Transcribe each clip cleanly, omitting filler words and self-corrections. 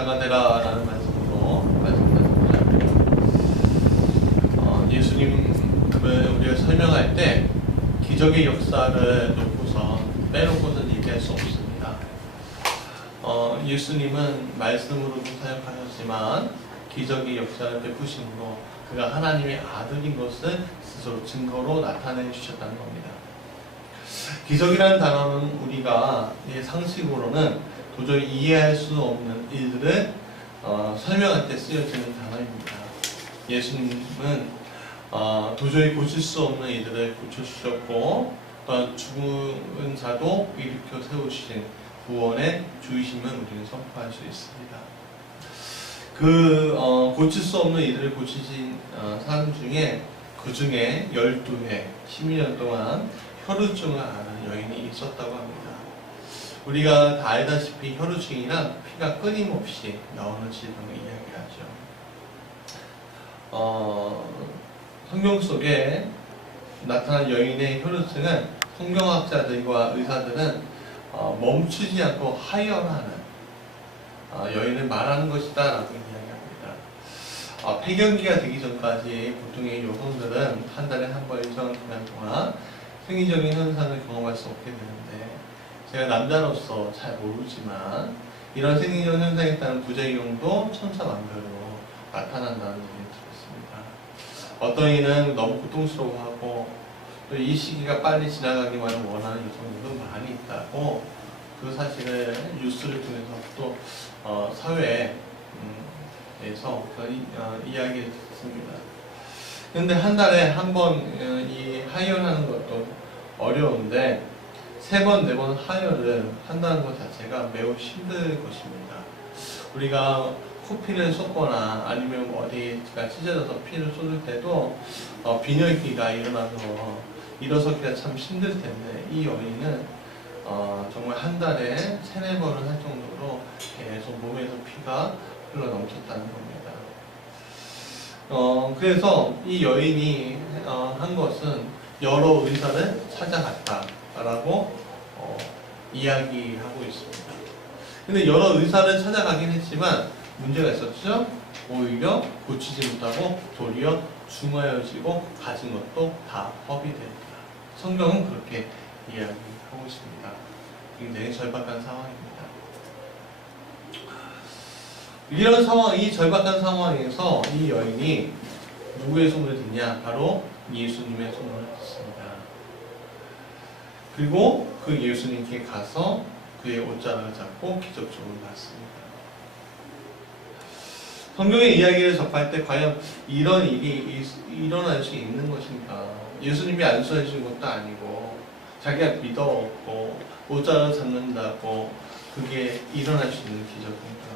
자가 되라 라는 말씀으로 말씀드렸습니다. 예수님을 우리가 설명할 때 기적의 역사를 놓고서 빼놓고는 얘기할 수 없습니다. 예수님은 말씀으로도 사역하셨지만 기적의 역사를 베푸심으로 그가 하나님의 아들인 것을 스스로 증거로 나타내 주셨다는 겁니다. 기적이라는 단어는 우리가 상식으로는 도저히 이해할 수 없는 일들을 설명할 때 쓰여지는 단어입니다. 예수님은 도저히 고칠 수 없는 이들을 고쳐주셨고 또 죽은 자도 일으켜 세우신 구원의 주이심을 우리는 선포할 수 있습니다. 고칠 수 없는 이들을 고치신 사람 중에 그 중에 12회 12년 동안 혈루증을 앓은 여인이 있었다고 합니다. 우리가 다 알다시피 혈루증이란 피가 끊임없이 나오는 질병을 이야기하죠. 성경 속에 나타난 여인의 혈루증은 성경학자들과 의사들은 멈추지 않고 하혈하는 여인을 말하는 것이다 라고 이야기합니다. 폐경기가 되기 전까지 보통의 여성들은 한 달에 한 번 일정한 기간 동안 생리적인 현상을 경험할 수 없게 되는데, 제가 남자로서 잘 모르지만 이런 생리적 현상에 따른 부작용도 천차만별로 나타난다는 얘기를 들었습니다. 어떤 이는 너무 고통스러워하고 또 이 시기가 빨리 지나가기만을 원하는 여성들도 많이 있다고 그 사실을 뉴스를 통해서 또 사회에서 이야기를 듣습니다. 그런데 한 달에 한 번 이 하혈하는 것도 어려운데 3번, 4번 하혈을 한다는 것 자체가 매우 힘들 것입니다. 우리가 코피를 쏟거나 아니면 어디가 찢어져서 피를 쏟을 때도 빈혈기가 일어나서 일어서기가 참 힘들 텐데, 이 여인은 정말 한 달에 3, 4번을 할 정도로 계속 몸에서 피가 흘러 넘쳤다는 겁니다. 그래서 이 여인이 한 것은 여러 의사를 찾아갔다라고 이야기하고 있습니다. 근데 여러 의사를 찾아가긴 했지만 문제가 있었죠. 오히려 고치지 못하고 도리어 중하여지고 가진 것도 다 허비됩니다. 성경은 그렇게 이야기하고 있습니다. 굉장히 절박한 상황입니다. 이런 상황, 이 절박한 상황에서 이 여인이 누구의 손을 듣냐? 바로 예수님의 손을 듣습니다. 그리고 그 예수님께 가서 그의 옷자락을 잡고 기적적으로 낫습니다. 성경의 이야기를 접할 때 과연 이런 일이 일어날 수 있는 것인가? 예수님이 안수해 준 것도 아니고 자기가 믿어왔고 옷자락을 잡는다고 그게 일어날 수 있는 기적인가?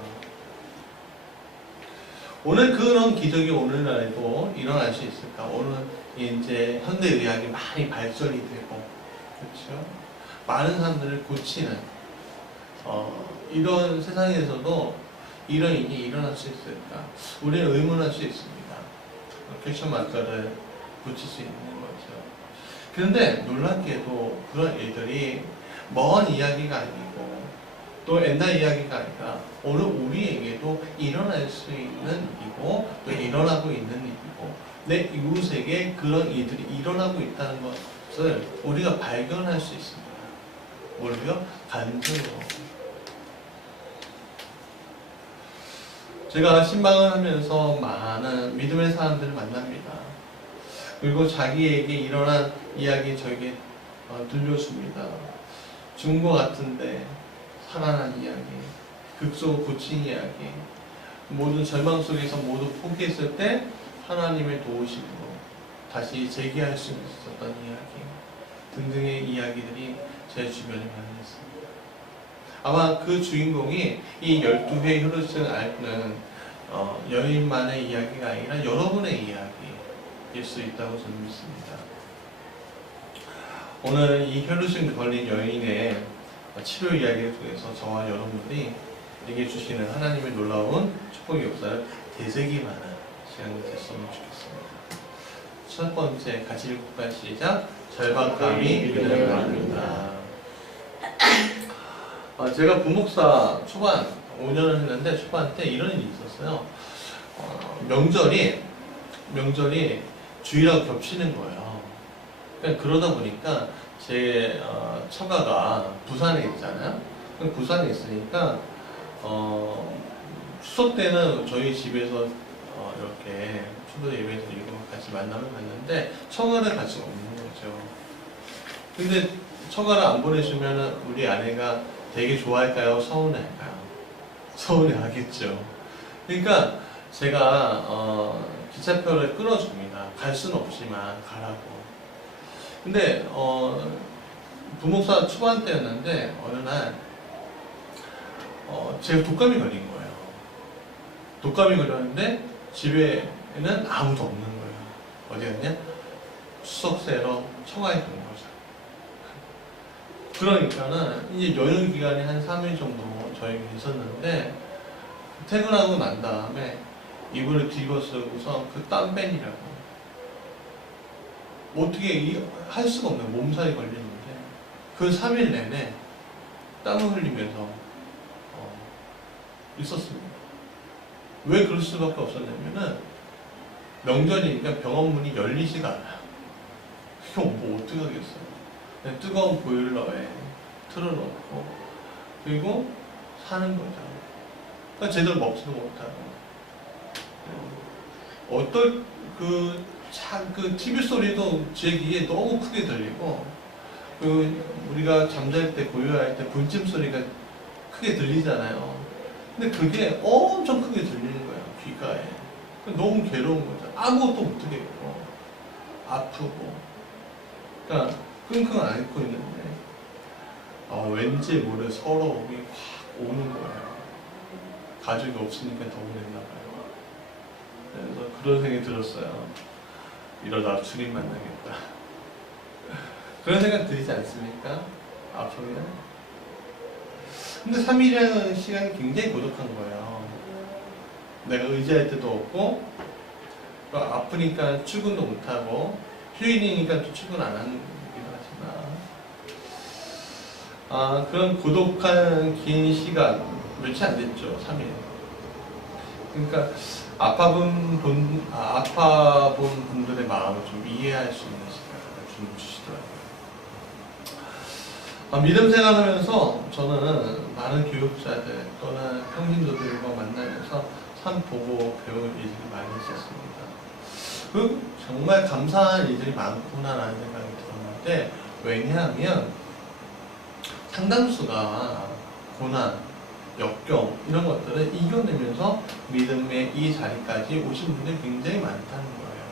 오늘 그런 기적이 오늘날에도 일어날 수 있을까? 오늘 이제 현대의학이 많이 발전이 되고, 그렇죠? 많은 사람들을 고치는 이런 세상에서도 이런 일이 일어날 수 있을까? 우리는 의문할 수 있습니다. 퀘스천 마크를 고칠 수 있는 거죠. 그런데 놀랍게도 그런 일들이 먼 이야기가 아니고 또 옛날 이야기가 아니라 오늘 우리에게도 일어날 수 있는 일이고 또 일어나고 있는 일이고 내 이웃에게 그런 일들이 일어나고 있다는 것을 우리가 발견할 수 있습니다. 뭘요? 간증으로. 제가 신방을 하면서 많은 믿음의 사람들을 만납니다. 그리고 자기에게 일어난 이야기 저에게 들려줍니다. 죽은 것 같은데 살아난 이야기, 극소 고친 이야기, 모든 절망 속에서 모두 포기했을 때 하나님의 도우심으로 다시 재기할 수 있었던 이야기 등등의 이야기들이 제 주변에 많이 있습니다. 아마 그 주인공이 이 12회 혈루증을 앓는 여인만의 이야기가 아니라 여러분의 이야기일 수 있다고 저는 믿습니다. 오늘 이 혈루증 걸린 여인의 치료 이야기를 통해서 저와 여러분들이 우리에게 주시는 하나님의 놀라운 축복의 역사를 되새김하는 시간이 됐으면 좋겠습니다. 첫 번째, 같이 읽을까요? 시작. 절박함이 믿음을 낳는다. 제가 부목사 초반 5년을 했는데 초반 때 이런 일이 있었어요. 명절이 주일하고 겹치는 거예요. 그러니까 그러다 보니까 제 처가가 부산에 있잖아요. 그럼 부산에 있으니까 추석 때는 저희 집에서 이렇게 추석 예배 드리고 같이 만남을 갖는데 처가를 갈 수가 없는 거죠. 근데 처가를 안 보내주면 우리 아내가 되게 좋아할까요? 서운해할까요? 서운해하겠죠. 그러니까 제가 기차표를 끊어줍니다. 갈 수는 없지만 가라고. 근데 부목사 초반 때였는데 어느 날 제가 독감이 걸린 거예요. 독감이 걸렸는데 집에는 아무도 없는 거예요. 어디 갔냐? 추석 세러 처가에 간 거죠. 그러니까는 이제 연휴 기간이 한 3일 정도 저희가 있었는데 퇴근하고 난 다음에 이불을 뒤집어 쓰고서 그 땀 빼니라고 어떻게 할 수가 없는 몸살이 걸리는데 그 3일 내내 땀을 흘리면서 있었습니다. 왜 그럴 수밖에 없었냐면은 명절이니까 병원 문이 열리지가 않아요. 이거 뭐 어떡하겠어요. 그냥 뜨거운 보일러에 틀어놓고 그리고 사는 거죠. 그러니까 제대로 먹지도 못하고 어떨 그 TV 소리도 제 귀에 너무 크게 들리고 우리가 잠잘 때 고요할 때 분침 소리가 크게 들리잖아요. 근데 그게 엄청 크게 들리는 거예요. 귓가에. 너무 괴로운 거죠. 아무것도 못하겠고 아프고 그러니까 끙끙 앓고 있는데 왠지 모르게 서러움이 확 오는 거예요. 가족이 없으니까 더 그랬나 봐요. 그래서 그런 생각이 들었어요. 이러다 주님 만나겠다. 그런 생각 들지 않습니까? 아프면. 근데 3일이라는 시간이 굉장히 고독한 거예요. 내가 의지할 데도 없고 또 아프니까 출근도 못하고 휴일이니까 또 출근 안 하는 거긴 하지만 그런 고독한 긴 시간 며칠 안 됐죠. 3일. 그러니까 아파본 분들의 마음을 좀 이해할 수 있는 시간을 좀 주시더라고요. 믿음 생활하면서 저는 많은 교육자들 또는 평신도들과 만나면서 참 보고 배울 일들이 많이 있었습니다. 정말 감사한 일들이 많구나라는 생각이 들었는데 왜냐하면 상당수가 고난, 역경 이런 것들을 이겨내면서 믿음의 이 자리까지 오신 분들이 굉장히 많다는 거예요.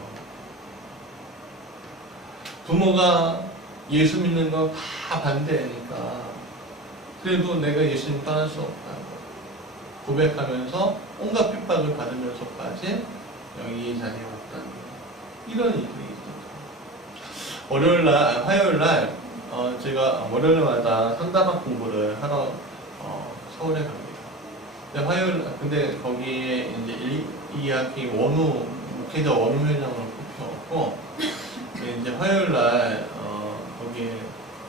부모가 예수 믿는 거 다 반대하니까 그래도 내가 예수님 떠날 수 없다고 고백하면서 온갖 핍박을 받으면서까지 여기 이 자리에 왔다는 이런 일들이 있었죠. 화요일날 제가 월요일마다 상담학 공부를 하러 서울에 갑니다. 근데 거기에 이제 2학기 목회자 원우회장으로 뽑혀갖고 이제 화요일날 거기에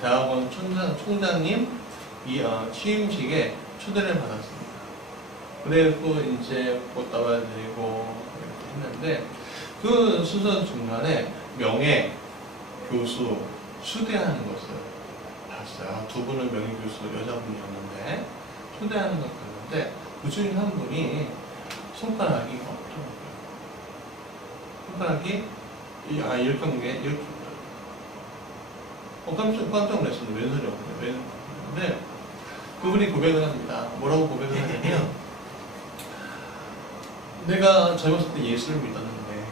대학원 총장님 취임식에 초대를 받았습니다. 그래서 이제 꽃다발 드리고 이렇게 했는데 그 순서 중간에 명예 교수 초대하는 것을 봤어요. 두 분은 명예 교수 여자분이었는데 초대하는 걸 봤는데 그 중에 한 분이 손가락이 없더라고요. 손가락이 이렇게 한 게 이렇게 깜짝 놀랐습니다. 왼손이었거든요. 근데 그분이 고백을 합니다. 뭐라고 고백을 하냐면 내가 젊었을 때 예수를 믿었는데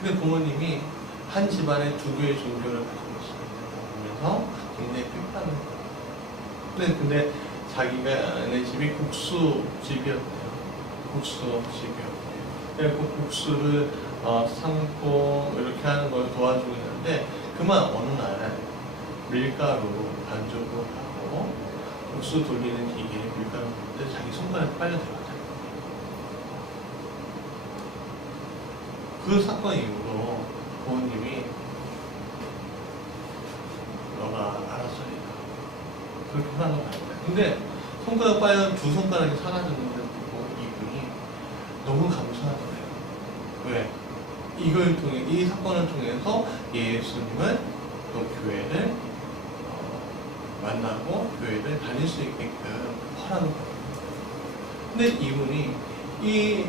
근데 부모님이 한 집안에 두 개의 종교를 가지고 있으면서 굉장히 핍박을 했어요. 근데 자기네 집이 국수집이었대요. 국수집이었대요. 그래서 그 국수를 삶고 이렇게 하는 걸 도와주고 있는데 그만 어느 날 밀가루 반죽을 하고 국수 돌리는 기계에 밀가루 넣는데 자기 손가락에 빨려 들어갔다. 그 사건 이후로 부모님이 너가 알아서 해라 그렇게 하는 거 같아요. 근데 손가락 빠져 두 손가락이 사라졌는데 이분이 너무 감사하더래요. 왜? 이걸 통해, 이 사건을 통해서 예수님을 또 교회를 만나고 교회를 다닐 수 있게끔 허락을 받습니다. 근데 이분이 이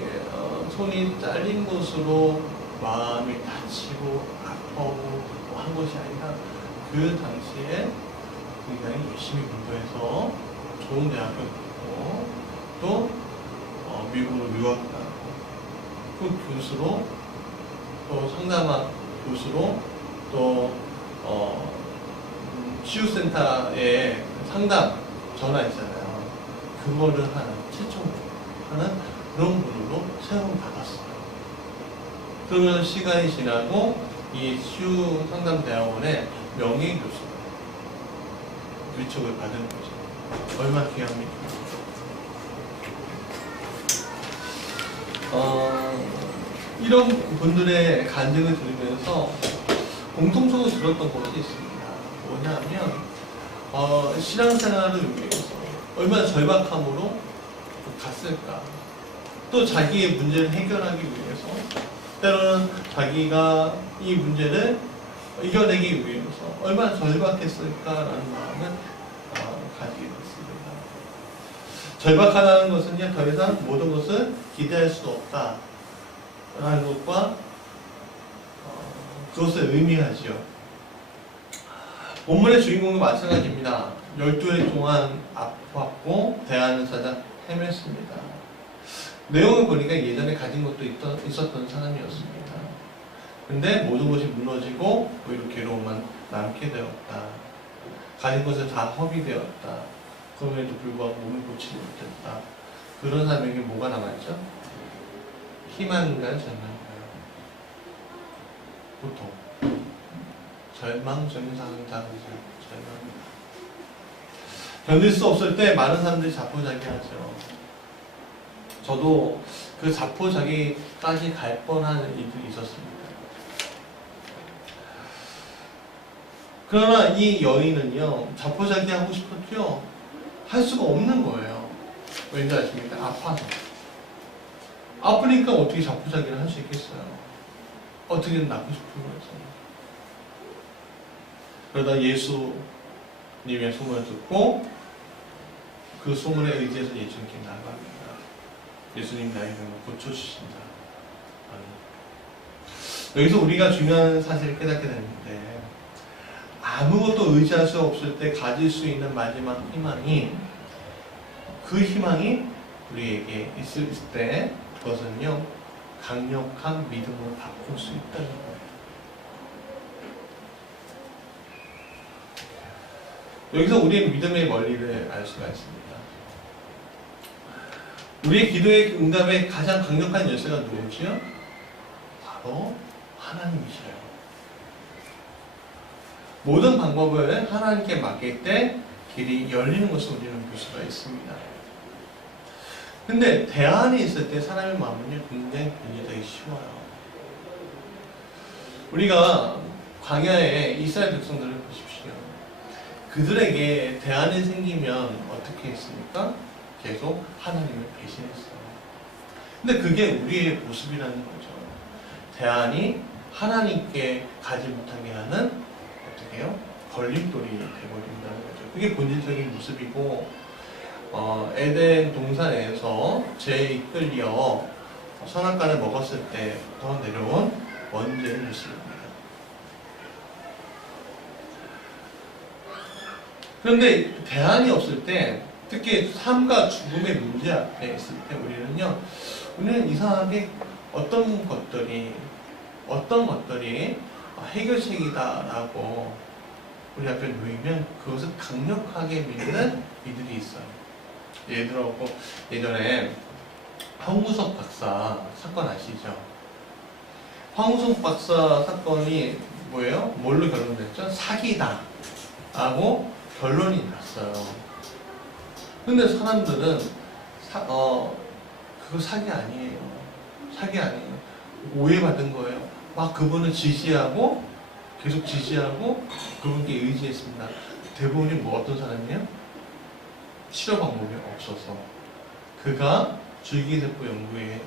손이 잘린 것으로 마음이 다치고 아파하고 한 것이 아니라 그 당시에 굉장히 열심히 공부해서 좋은 대학교 갔고 또 미국으로 유학을 가고 그 교수로 또 상담학 교수로 또 치유센터에 상담 전화 있잖아요. 그거를 하는 최초로 하는 그런 분으로 채용을 받았어요. 그러면 시간이 지나고 이 치유 상담대학원의 명예교수 위촉을 받은 거죠. 얼마나 귀합니까? 이런 분들의 간증을 들으면서 공통적으로 들었던 것이 있습니다. 뭐냐면 신앙생활을 위해서 얼마나 절박함으로 갔을까. 또 자기의 문제를 해결하기 위해서 때로는 자기가 이 문제를 이겨내기 위해서 얼마나 절박했을까라는 마음을 가지게 됐습니다. 절박하다는 것은 더 이상 모든 것을 기대할 수 없다라는 것과 그것을 의미하지요. 본문의 주인공도 마찬가지입니다. 12일 동안 아팠고 대안을 찾아 헤맸습니다. 내용을 보니까 예전에 가진 것도 있었던 사람이었습니다. 근데 모든 것이 무너지고 오히려 괴로움만 남게 되었다. 가진 것을 다 허비되었다. 그럼에도 불구하고 몸을 고치지 못했다. 그런 사람에게 뭐가 남았죠? 희망인가요? 절망인가요? 보통 절망적인 상황이 다 절망입니다. 견딜 수 없을 때 많은 사람들이 자포자기하죠. 저도 그 자포자기까지 갈 뻔한 일들이 있었습니다. 그러나 이 여인은요, 자포자기하고 싶었죠? 할 수가 없는 거예요. 왠지 아십니까? 아파서. 아프니까 어떻게 자포자기를 할 수 있겠어요? 어떻게든 낫고 싶은 거죠. 그러다 예수님의 소문을 듣고 그 소문에 의지해서 예수님께 나아갑니다. 예수님 나의 병을 고쳐주신다. 여기서 우리가 중요한 사실을 깨닫게 되는데, 아무것도 의지할 수 없을 때 가질 수 있는 마지막 희망이, 그 희망이 우리에게 있을 때 그것은요, 강력한 믿음으로 바꿀 수 있다는 거예요. 여기서 우리의 믿음의 원리를 알 수가 있습니다. 우리의 기도의 응답의 가장 강력한 열쇠가 누구지요? 바로 하나님이시래요. 모든 방법을 하나님께 맡길 때 길이 열리는 것을 우리는 볼 수가 있습니다. 근데 대안이 있을 때 사람의 마음은 굉장히 변질되기 쉬워요. 우리가 광야의 이스라엘 백성들을 보십시오. 그들에게 대안이 생기면 어떻게 했습니까? 계속 하나님을 배신했어요. 근데 그게 우리의 모습이라는 거죠. 대안이 하나님께 가지 못하게 하는, 어떻게 해요? 걸림돌이 되어버린다는 거죠. 그게 본질적인 모습이고, 에덴 동산에서 죄에 이끌려 선악과를 먹었을 때부터 내려온 원죄의 모습입니다. 그런데 대안이 없을 때, 특히 삶과 죽음의 문제 앞에 있을 때 우리는 이상하게 어떤 것들이 해결책이다라고 우리 앞에 놓이면 그것을 강력하게 믿는 이들이 있어요. 예를 들어 예전에 황우석 박사 사건 아시죠? 황우석 박사 사건이 뭐예요? 뭘로 결론됐죠? 사기다 라고 결론이 났어요. 근데 사람들은 그거 사기 아니에요. 오해받은 거예요. 막 그분을 계속 지지하고 그분께 의지했습니다. 대부분이 어떤 사람이에요? 치료 방법이 없어서 그가 줄기세포 연구에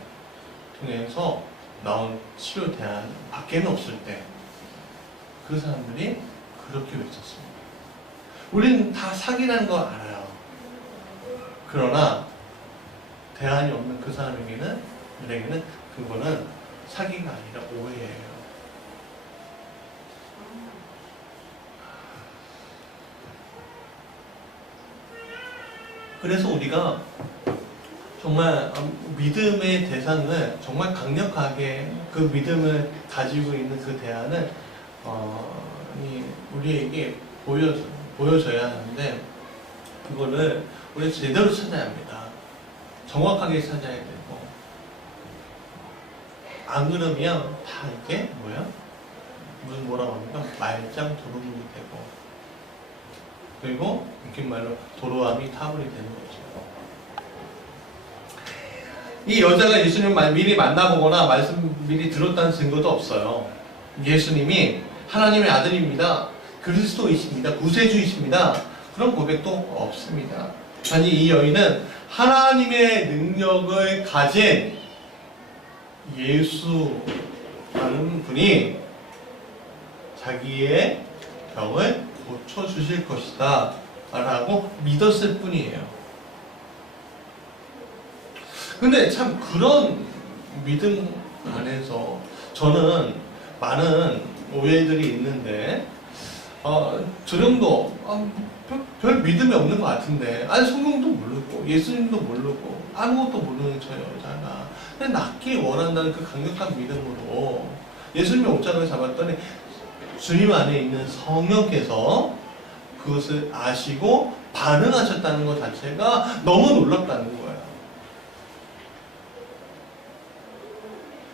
통해서 나온 치료 대안 밖에는 없을 때 그 사람들이 그렇게 외쳤습니다. 우리는 다 사기라는 거 알아요. 그러나 대안이 없는 그 사람에게는 그거는 사기가 아니라 오해예요. 그래서 우리가 정말 믿음의 대상을 정말 강력하게 그 믿음을 가지고 있는 그 대안을 우리에게 보여줘야 하는데 그거를 우리 제대로 찾아야 합니다. 정확하게 찾아야 되고 안 그러면 다 이게 뭐라고 합니까? 말짱 도루묵이 되고 그리고 웃긴 말로 도로암이 타물이 되는 거죠. 이 여자가 예수님을 미리 만나보거나 말씀 미리 들었다는 증거도 없어요. 예수님이 하나님의 아들입니다. 그리스도이십니다. 구세주이십니다. 그런 고백도 없습니다. 아니 이 여인은 하나님의 능력을 가진 예수라는 분이 자기의 병을 고쳐주실 것이다 라고 믿었을 뿐이에요. 근데 참 그런 믿음 안에서 저는 많은 오해들이 있는데 저 정도 별 믿음이 없는 것 같은데 아니 성경도 모르고 예수님도 모르고 아무것도 모르는 저 여자가 그냥 낫기 원한다는 그 강력한 믿음으로 예수님의 옷자락을 잡았더니 주님 안에 있는 성령께서 그것을 아시고 반응하셨다는 것 자체가 너무 놀랍다는 거예요.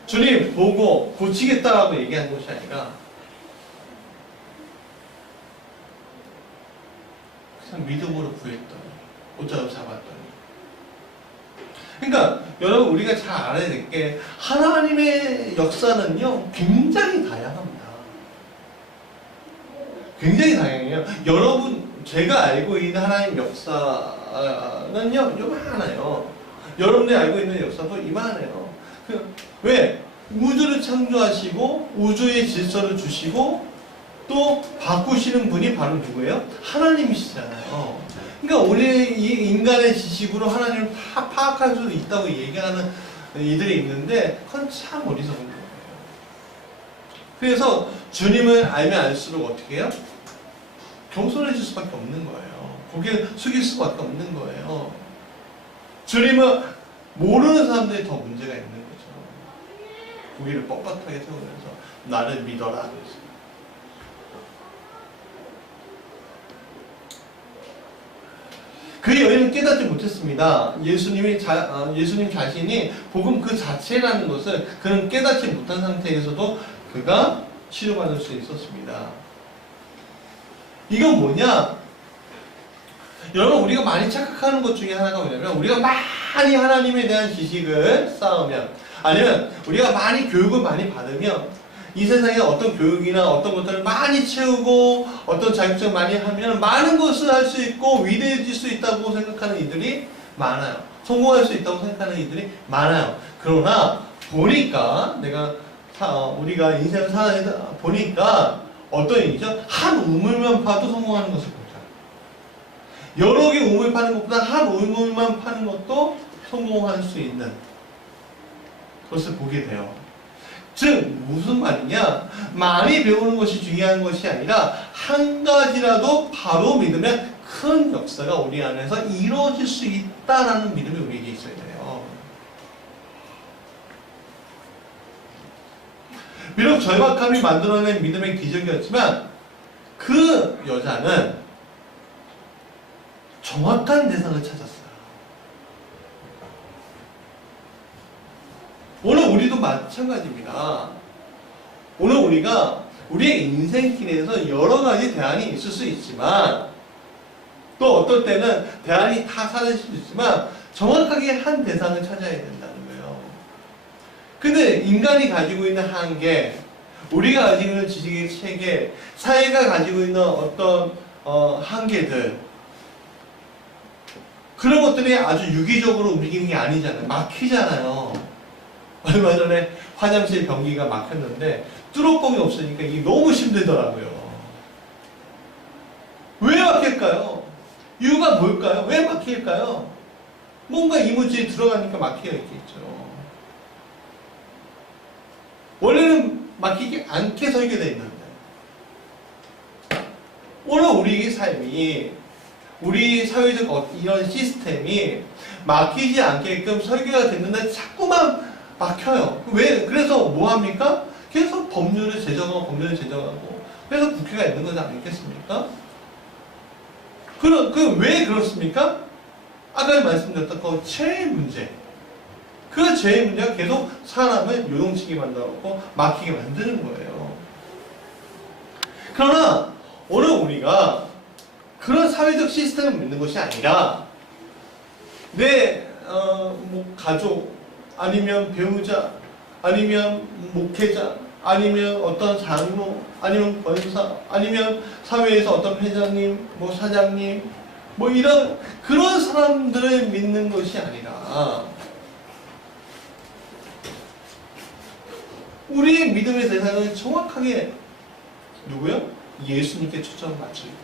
주님 보고 고치겠다라고 얘기한 것이 아니라 그냥 믿음으로 구했더니 옷자락 잡았더니 그러니까 여러분 우리가 잘 알아야 될 게 하나님의 역사는요 굉장히 다양합니다. 굉장히 다양해요. 여러분 제가 알고 있는 하나님 역사는요 요만해요. 여러분이 알고 있는 역사도 이만해요. 왜? 우주를 창조하시고 우주의 질서를 주시고 또 바꾸시는 분이 바로 누구예요? 하나님이시잖아요. 그러니까 우리 이 인간의 지식으로 하나님을 다 파악할 수 있다고 얘기하는 이들이 있는데 그건 참 어리석은 거예요. 그래서 주님을 알면 알수록 어떻게 해요? 겸손해질 수밖에 없는 거예요. 고개를 숙일 수밖에 없는 거예요. 주님을 모르는 사람들이 더 문제가 있는 거죠. 고개를 뻣뻣하게 세우면서 나를 믿어라 그랬어요. 그 여인은 깨닫지 못했습니다. 예수님 자신이 복음 그 자체라는 것을 그는 깨닫지 못한 상태에서도 그가 치료받을 수 있었습니다. 이건 뭐냐? 여러분 우리가 많이 착각하는 것 중에 하나가 뭐냐면 우리가 많이 하나님에 대한 지식을 쌓으면 아니면 우리가 많이 교육을 많이 받으면 이 세상에 어떤 교육이나 어떤 것들을 많이 채우고 어떤 자격증을 많이 하면 많은 것을 할 수 있고 위대해질 수 있다고 생각하는 이들이 많아요. 성공할 수 있다고 생각하는 이들이 많아요. 그러나 보니까 우리가 인생을 살아내다 보니까 어떤 일이죠? 한 우물만 파도 성공하는 것을 보자. 여러 개 우물 파는 것보다 한 우물만 파는 것도 성공할 수 있는 것을 보게 돼요. 즉 무슨 말이냐? 많이 배우는 것이 중요한 것이 아니라 한 가지라도 바로 믿으면 큰 역사가 우리 안에서 이루어질 수 있다라는 믿음이 우리에게 있어야 돼요. 비록 절박함이 만들어낸 믿음의 기적이었지만 그 여자는 정확한 대상을 찾았어요. 오늘 우리도 마찬가지입니다. 오늘 우리가 우리의 인생길에서 여러 가지 대안이 있을 수 있지만 또 어떨 때는 대안이 다 사라질 수 있지만 정확하게 한 대상을 찾아야 된다는 거예요. 근데 인간이 가지고 있는 한계, 우리가 가지고 있는 지식의 체계, 사회가 가지고 있는 어떤 한계들 그런 것들이 아주 유기적으로 움직이는 게 아니잖아요. 막히잖아요. 얼마 전에 화장실 변기가 막혔는데 뚜껑이 없으니까 이게 너무 힘들더라고요. 왜 막힐까요? 이유가 뭘까요? 왜 막힐까요? 뭔가 이물질이 들어가니까 막히게 있겠죠. 원래는 막히지 않게 설계되어 있는데 오늘 우리 삶이 우리 사회적 이런 시스템이 막히지 않게끔 설계가 됐는데 자꾸만 막혀요. 왜? 그래서 뭐 합니까? 계속 법률을 제정하고 그래서 국회가 있는 거지 않겠습니까? 왜 그렇습니까? 아까 말씀드렸던 그 죄의 문제. 그 죄의 문제가 계속 사람을 요동치게 만들고 막히게 만드는 거예요. 그러나 오늘 우리가 그런 사회적 시스템을 믿는 것이 아니라 내 가족 아니면 배우자 아니면 목회자 아니면 어떤 장로 아니면 권사 아니면 사회에서 어떤 회장님 뭐 사장님 뭐 이런 그런 사람들을 믿는 것이 아니라 우리의 믿음의 대상은 정확하게 누구요? 예수님께 초점을 맞출 때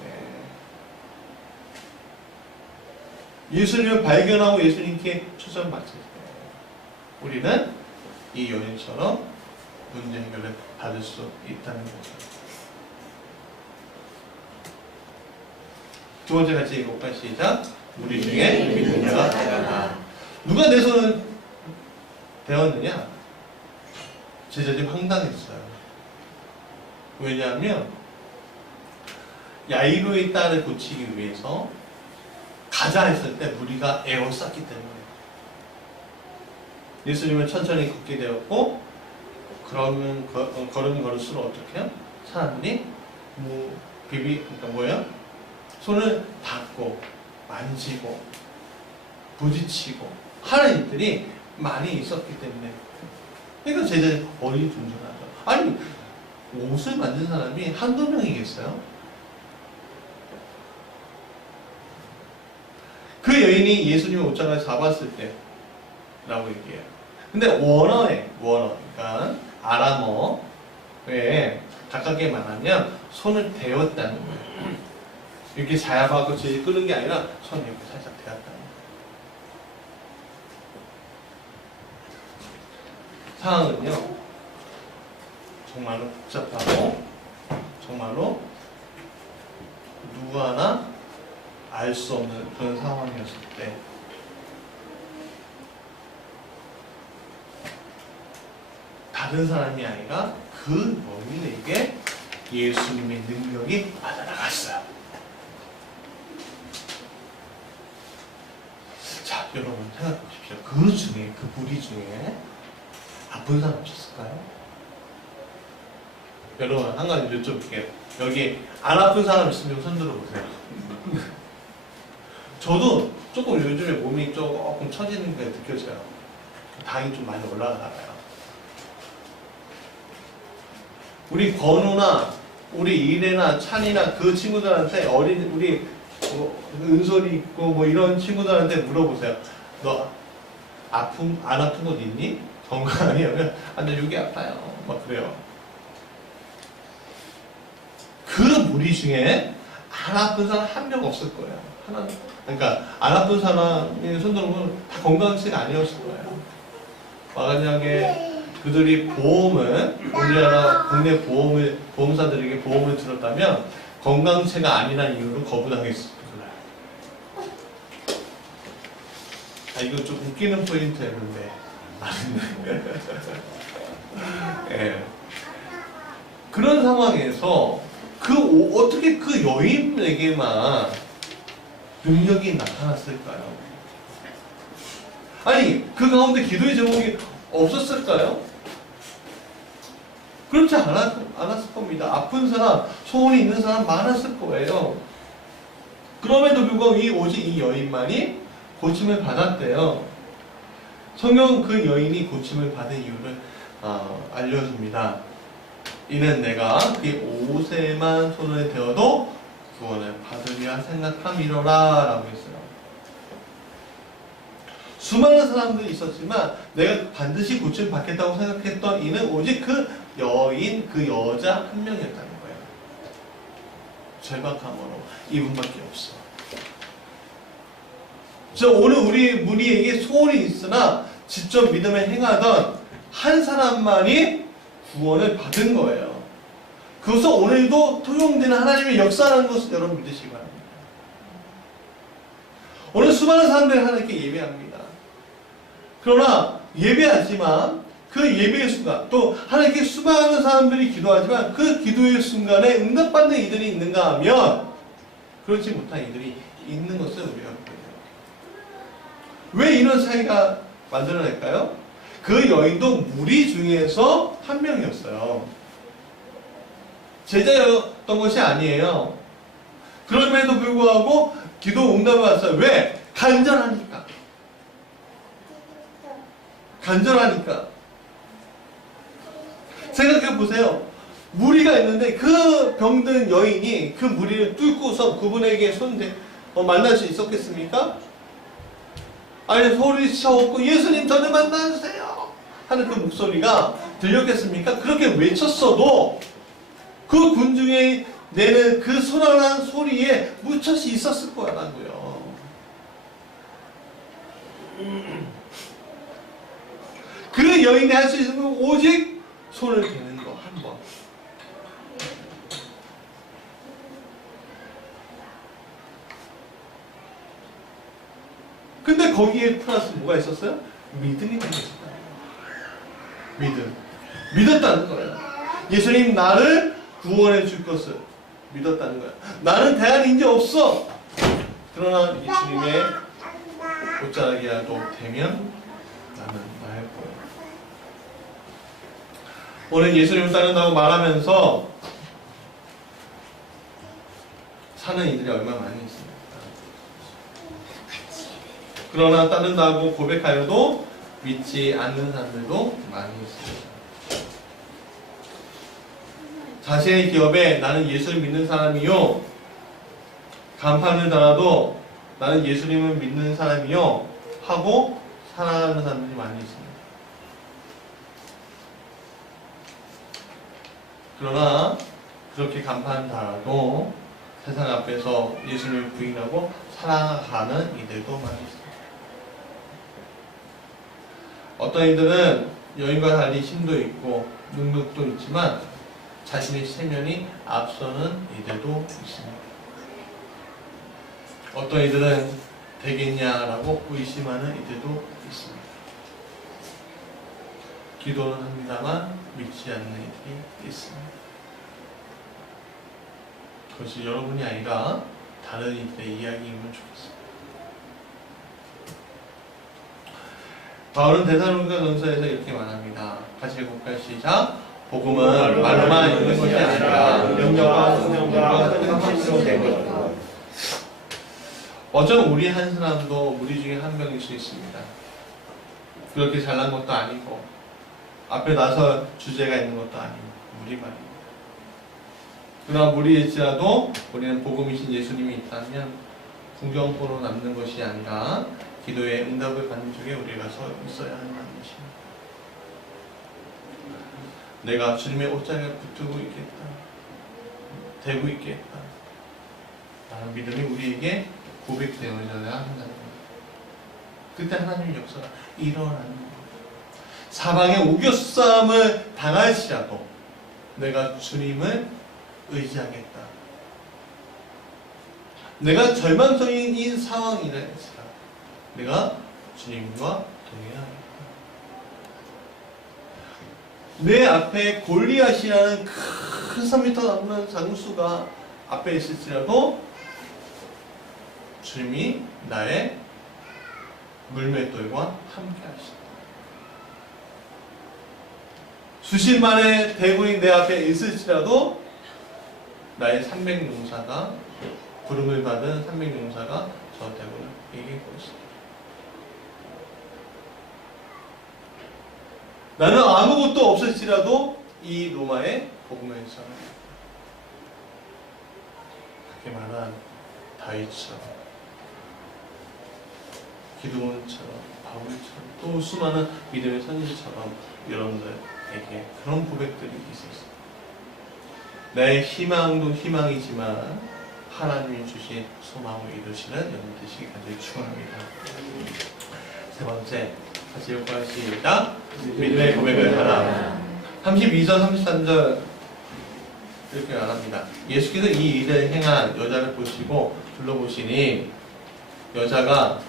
예수님을 발견하고 예수님께 초점을 맞출 때 우리는 이 여인처럼 문제 해결을 받을 수 있다는 거죠. 두 번째 같이 읽어볼까요? 시작. 우리 중에 믿는 자가 있다. 누가 내 손을 대었느냐? 제자들이 황당했어요. 왜냐하면 야이로의 딸을 고치기 위해서 가자 했을 때 무리가 에워쌌기 때문에 예수님은 천천히 걷게 되었고 그러면 걸음 걸을수록 어떻게 해요? 사람들이 그러니까 뭐예요? 손을 닿고 만지고 부딪히고 하는 일들이 많이 있었기 때문에 그러니까 제자들이 어리둥절하죠. 아니 옷을 만든 사람이 한두 명이겠어요? 그 여인이 예수님의 옷장을 잡았을 때 라고 얘기해요. 근데 그러니까 아람어에 가깝게 말하면 손을 대었다는 거예요. 이렇게 자야하고 질질 끄는 게 아니라 손을 이렇게 살짝 대었다는 거예요. 상황은요 정말로 복잡하고 정말로 누구 하나 알 수 없는 그런 상황이었을 때 다른 사람이 아니라 그 여인에게 예수님의 능력이 빠져나갔어요. 자, 여러분 생각해 보십시오. 그 중에, 그 무리 중에 아픈 사람 없었을까요? 여러분 한 가지 여쭤볼게요. 여기 안 아픈 사람 있으면 손 들어보세요. 저도 조금 요즘에 몸이 조금 처지는 게 느껴져요. 당이 좀 많이 올라가나 봐요. 우리 건우나 우리 이래나 찬이나 그 친구들한테 우리 은솔이 있고 뭐 이런 친구들한테 물어보세요. 너 안 아픈 곳 있니? 건강하니? 하면 나 여기 아파요. 막 그래요. 그 무리 중에 안 아픈 사람 한 명 없을 거예요. 그러니까 안 아픈 사람이 손 들어보면 다 건강치가 아니었을 거예요. 만약에 그들이 보험을 우리나라 국내 보험사들에게 보험을 들었다면 건강체가 아니라는 이유로 거부당했을 거예요. 이거 좀 웃기는 포인트였는데. 네. 그런 상황에서 어떻게 그 여인에게만 능력이 나타났을까요? 아니 그 가운데 기도의 제목이 없었을까요? 그렇지 않았을 겁니다. 아픈 사람, 소원이 있는 사람 많았을 거예요. 그럼에도 불구하고 오직 이 여인만이 고침을 받았대요. 성경은 그 여인이 고침을 받은 이유를 알려줍니다. 이는 내가 그의 옷에만 손을 대어도 구원을 받으리라 생각함이로라 라고 했어요. 수많은 사람들이 있었지만 내가 반드시 고침 받겠다고 생각했던 이는 오직 그 여인, 그 여자 한 명이었다는 거예요. 절박함으로 이분밖에 없어. 그래서 오늘 우리 무리에게 소원이 있으나 직접 믿음을 행하던 한 사람만이 구원을 받은 거예요. 그래서 오늘도 통용되는 하나님의 역사라는 것을 여러분 믿으시기 바랍니다. 오늘 수많은 사람들이 하나님께 예배합니다. 그러나 예배하지만 그 예배의 순간, 또 하나님께 수많은 사람들이 기도하지만 그 기도의 순간에 응답받는 이들이 있는가 하면 그렇지 못한 이들이 있는 것을 우리가 보여요. 왜 이런 차이가 만들어낼까요? 그 여인도 무리 중에서 한 명이었어요. 제자였던 것이 아니에요. 그럼에도 불구하고 기도 응답을 받았어요. 왜? 간절하니까. 간절하니까. 생각해 보세요. 무리가 있는데 그 병든 여인이 그 무리를 뚫고서 그분에게 만날 수 있었겠습니까? 아니 소리쳐갖고 예수님 저를 만나주세요 하는 그 목소리가 들렸겠습니까? 그렇게 외쳤어도 그 군중에 내는 그 소란한 소리에 묻혀서 있었을 거라고요. 그 여인이 할 수 있는 건 오직 손을 대는 거 한 번. 근데 거기에 플러스 뭐가 있었어요? 믿음이 생겼어요. 믿었다는 거예요. 예수님 나를 구원해 줄 것을 믿었다는 거예요. 나는 대안이 이제 없어. 그러나 예수님의 옷자락이라도 되면 나는 나을 거예요. 오늘 예수님을 따른다고 말하면서 사는 이들이 얼마나 많이 있습니까? 그러나 따른다고 고백하여도 믿지 않는 사람들도 많이 있습니다. 자신의 기업에 나는 예수를 믿는 사람이요 간판을 달아도 나는 예수님을 믿는 사람이요 하고 살아가는 사람들이 많이 있습니다. 그러나 그렇게 간판 달아도 세상 앞에서 예수님을 부인하고 살아가는 이들도 많이 있습니다. 어떤 이들은 여인과 달리 힘도 있고 능력도 있지만 자신의 체면이 앞서는 이들도 있습니다. 어떤 이들은 되겠냐라고 의심하는 이들도 있습니다. 기도는 합니다만 믿지 않는 이들이 있습니다. 그것이 여러분이 아니라 다른 이들의 이야기이면 좋겠습니다. 바울은 데살로니가 전서에서 이렇게 말합니다. 같이 읽어볼까요? 시작. 복음은 말로만 있는 것이 아니라 능력과 성령과 뜻함으로 된 것이다. 어쩌면 우리 한 사람도 무리 중에 한 명일 수 있습니다. 그렇게 잘난 것도 아니고 앞에 나서 주제가 있는 것도 아니고 무리 말입니다. 그러나 무리일지라도 우리는 복음이신 예수님이 있다면 궁정포로 남는 것이 아니라 기도의 응답을 받는 쪽에 우리가 서 있어야 한다는 것입니다. 내가 주님의 옷자리에 붙들고 있겠다. 대고 있겠다. 라는 믿음이 우리에게 고백되어져야 한다는 겁니다. 그때 하나님의 역사가 일어나는 겁니다. 사방에 우겨싸움을 당할지라도 내가 주님을 의지하겠다. 내가 절망적인 상황이랄지라도 내가 주님과 동행하겠다. 내 앞에 골리앗이라는 큰 3m 넘는 장수가 앞에 있을지라도 주님이 나의 물맷돌과 함께 하시다. 수십만의 대군이 내 앞에 있을지라도 나의 300용사가 부름을 받은 300용사가 저 대군을 이길 것이다. 나는 아무것도 없을지라도 이 로마의 복음을 전하겠다. 그렇게 말한 다윗처럼 기드온처럼 바울처럼 또 수많은 믿음의 선지자처럼 여러분들에게 그런 고백들이 있었어요. 내 희망도 희망이지만 하나님이 주신 소망을 이루시는 여러분 되시기 간절히 축원합니다. 세 번째, 같이 읽어보시다. 믿음의 고백을 하라. 32절 33절 이렇게 말합니다. 예수께서 이 일을 행한 여자를 보시고 둘러보시니 여자가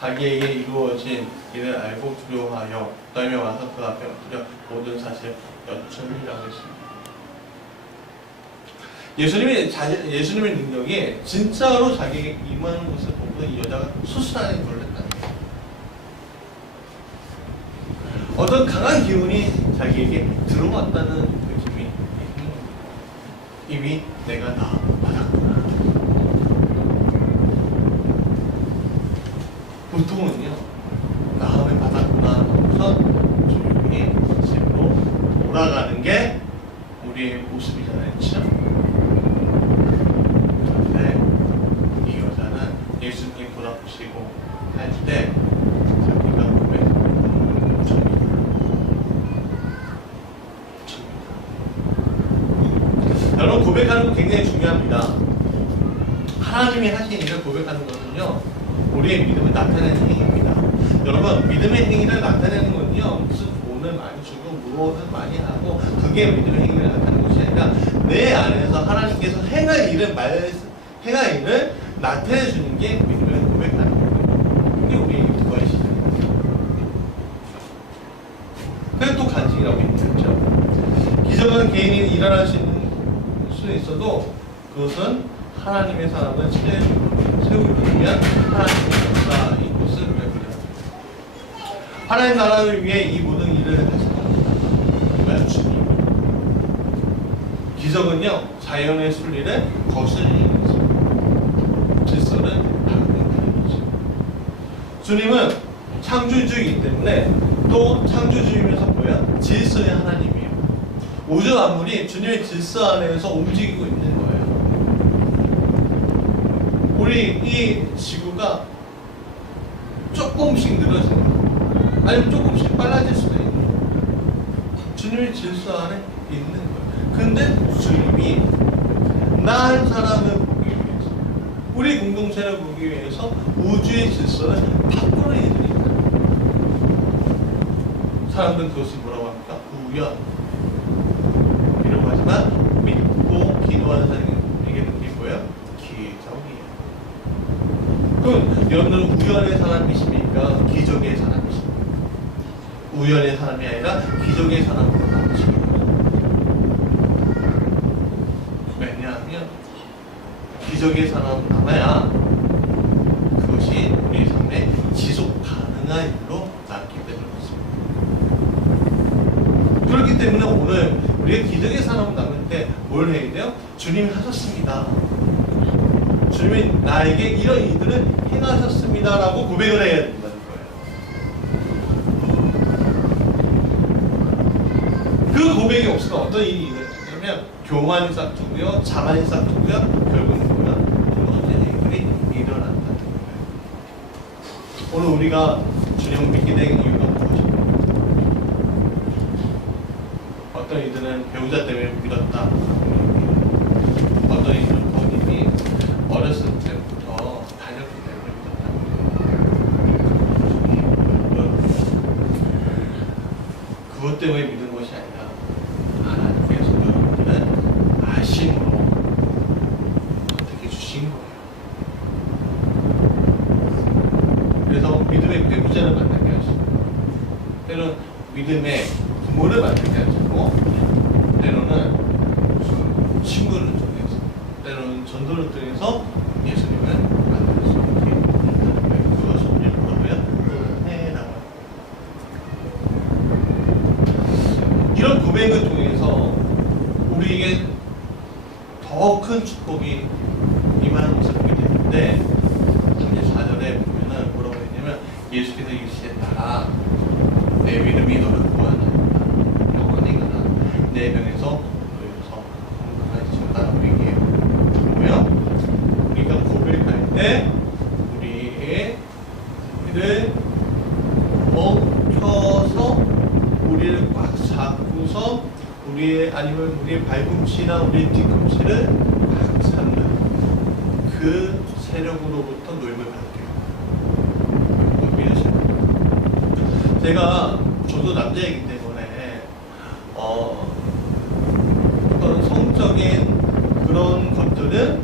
자기에게 이루어진 일을 알고 두려워하여 떨며 와서 그 앞에 엎드려 모든 사실을 여쭈니라고 했습니다. 예수님의 능력이 진짜로 자기에게 임하는 것을 보고 이 여자가 수술하는 걸 했다는 거예요. 어떤 강한 기운이 자기에게 들어왔다는 느낌이 이미 내가 다 받았구나. 보통은요, 마음을 받았구나 하면서 조용히 집으로 돌아가는 게 우리의 모습이잖아요. 그렇죠? 그런데 이 여자는 예수님 돌아보시고 할 때 자기가 고백합니다. 여러분, 고백하는 거 굉장히 중요합니다. 하나님이 하신 일을 고백하는 것은요, 우리의 믿음을 나타내는 행위입니다. 여러분, 믿음의 행위를 나타내는 건요, 무슨 돈을 많이 주고 무엇을 많이 하고 그게 믿음의 행위를 나타내는 것이 아니라 내 안에서 하나님께서 행할 일을 나타내 주는 게 믿음을 고백하는 거예요. 그게 우리의 기도의 시작입니다. 그게 또 간증이라고 있죠. 기적은 개인이 일어날 수 있어도 그것은 하나님의 사람을 세우기 위한 하나님의 역사인 것을 우리가 믿어야 합니다. 하나님 나라를 위해 이 모든 일을 하시는 누가 주님. 기적은요, 자연의 순리를 거스르는 것입니다. 질서를 바꾸는 것입니다. 주님은 창조주이기 때문에 또 창조주이면서 뭐야? 질서의 하나님이에요. 우주 만물이 주님의 질서 안에서 움직이고 있는 거예요. 우리 이 지구가 조금씩 늘어지는, 아니면 조금씩 빨라질 수도 있는 거예요. 주님의 질서 안에 있는 거예요. 근데 주님이 나 한 사람을 보기 위해서, 우리 공동체를 보기 위해서 우주의 질서를 바꾸는 일들이 있다. 사람들은 그것을 뭐라고 합니까? 우연. 이라고 하지만 믿고 기도하는 사람에게는 그게 뭐예요? 기적이에요. 그럼 여러분들은 우연의 사람이십니까? 기적의 사람이십니까? 우연의 사람이 아니라 기적의 사람으로 남으십니까? 왜냐하면 기적의 사람으로 남아야 그것이 우리 삶에 지속 가능한 일로 남기 때문에 그렇습니다. 그렇기 때문에 오늘 우리가 기적의 사람으로 남을 때 뭘 해야 돼요? 주님이 하셨습니다. 주님이 나에게 이런 일들을 행하셨습니다라고 고백을 해야 된다는 거예요. 그 고백이 없으면 어떤 일이 일어나냐면 교만이 싹트고요, 자만이 싹트고요, 결국은 뭐야? 무너진 일들이 일어난다는 거예요. 오늘 우리가 주님을 믿게 된 이유가 무엇입니까? 어떤 이들은 배우자 때문에 믿었다. 어떤 이들은 본인이 어렸을 때부터 다녔기 때문에 믿었다. 그것 때문에 믿은 것이 아니라 하나님께서 여러분들은 아심으로 선택해 주신 거예요. 그래서 믿음의 배우자를 만나게 하시고, 때로는 믿음의 부모를 만나게 하시고, 때로는 친구를 통해서, 때로는 전도를 통해서 예수님을 만날 수 있게 된다는 거예요. 그것을 우리 뭐라고요? 은혜라고. 이런 고백을 통해서 우리에게 더 큰 축복이 임하는 것을 보게 되는데, 34절에 보면은 뭐라고 했냐면, 예수께서 이르시되 따라 내 믿음이 너를 구하나이다. 영원히 가라. 내 명에서 너에서 건강하시다라고 얘기해요. 뭐요? 우리가 고백할 때 우리를 아니면 우리의 발꿈치나 우리의 뒤꿈치를 꽉 잡는 그 세력으로부터 노임을 받을게요. 제가 저도 남자이기 때문에 어떤 성적인 그런 것들은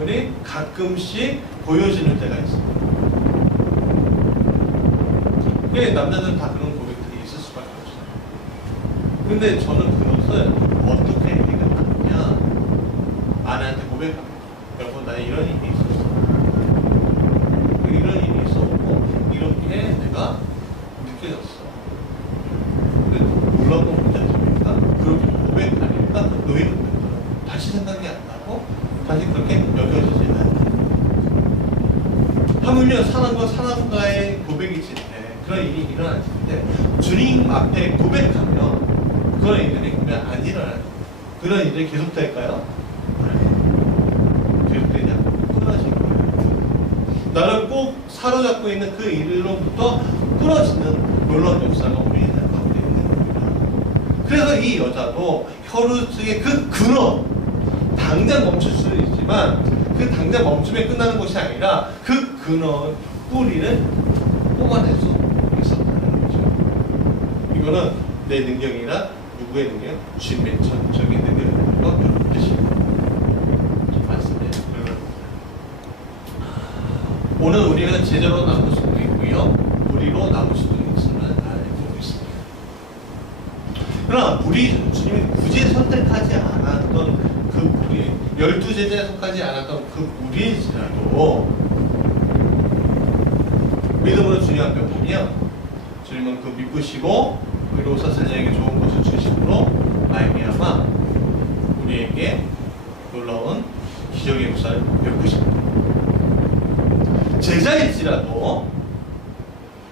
우리 가끔씩 보여지는 때가 있습니다. 남자들은 다 그런 고백들이 있을 수밖에 없어요. 근데 저는 그것을 어떻게 해결하느냐, 아내한테 고백합니다. 여러분, 나 이런 일이 있었어. 이런 일이 있었고 이렇게 내가 느껴졌어. 근데 놀라운 건 뭔지 아십니까? 그렇게 고백하니까 노예는 되더라고요. 다시 생각이 안 나고 다시 그렇게 여겨지지 않아요. 하물며 사람과 사람과의 고백이 질 때, 그런 일이 일어날 때 주님 앞에 고백하면 그런 일들이 그러면 안 일어나요. 그런 일들이 계속될까요? 계속되지 않고 끊어질 거예요. 나를 꼭 사로잡고 있는 그 일로부터 끊어지는 놀라운 역사가 우리 가운데 있는 겁니다. 그래서 이 여자도 혈루증의 그 근원, 당장 멈출 수 있지만 그 당장 멈춤에 끝나는 것이 아니라 그 근원, 뿌리를 뽑아낼 수 있었다는 거죠. 이거는 내 능력이나 누구의 능력, 주님의 전적인 능력이라는 거 여러분 뜻입니다. 말씀드려요. 오늘 우리는 제자로 남을 수도 있고요, 무리로 남을 수도 있음을 알고 있습니다. 그러나 주님이 굳이 선택하지 않았던 그 무리, 12제자에 속하지 않았던 그 무리일지라도 믿음으로 주님 앞에 보면 주님은 그 믿으시고 의로서 자녀에게 좋은 것을 주심으로 말미암아 우리에게 놀라운 기적의 역사를 베푸십니다. 제자일지라도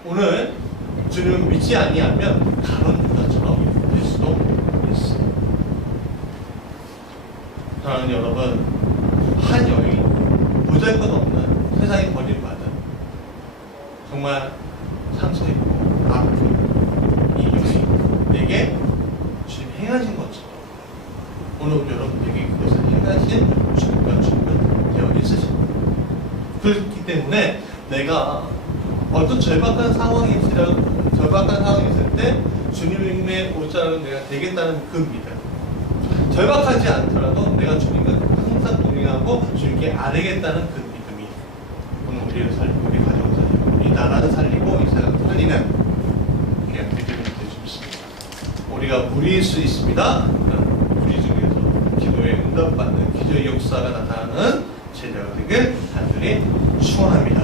오늘 주님을 믿지 아니하면 다른 유다처럼 될 수도 있습니다. 사랑하는 여러분, 한 여인, 보잘것없는 세상에 버림받은 정말 상처있고 아픈 이 여인에게 주님 행하신 것처럼 오늘 여러분에게 그것을 행하신 주님과 되어 있으십니다. 그렇기 때문에 내가 어떤 절박한 상황이 있을 때 주님의 옷자락은 내가 되겠다는 그 믿음, 절박하지 않더라도 내가 주님과 항상 동행하고 주님께 아뢰겠다는 그 믿음이 오늘 우리를 살리고 우리 가정을 살리고 이 나라를 살리고 이 세상을 살리는 그냥 믿음이 되어주십니다. 우리가 무리일 수 있습니다. 우리 중에서 기도에 응답받는 기도의 역사가 나타나는 제자가 되길 간절히 축원합니다.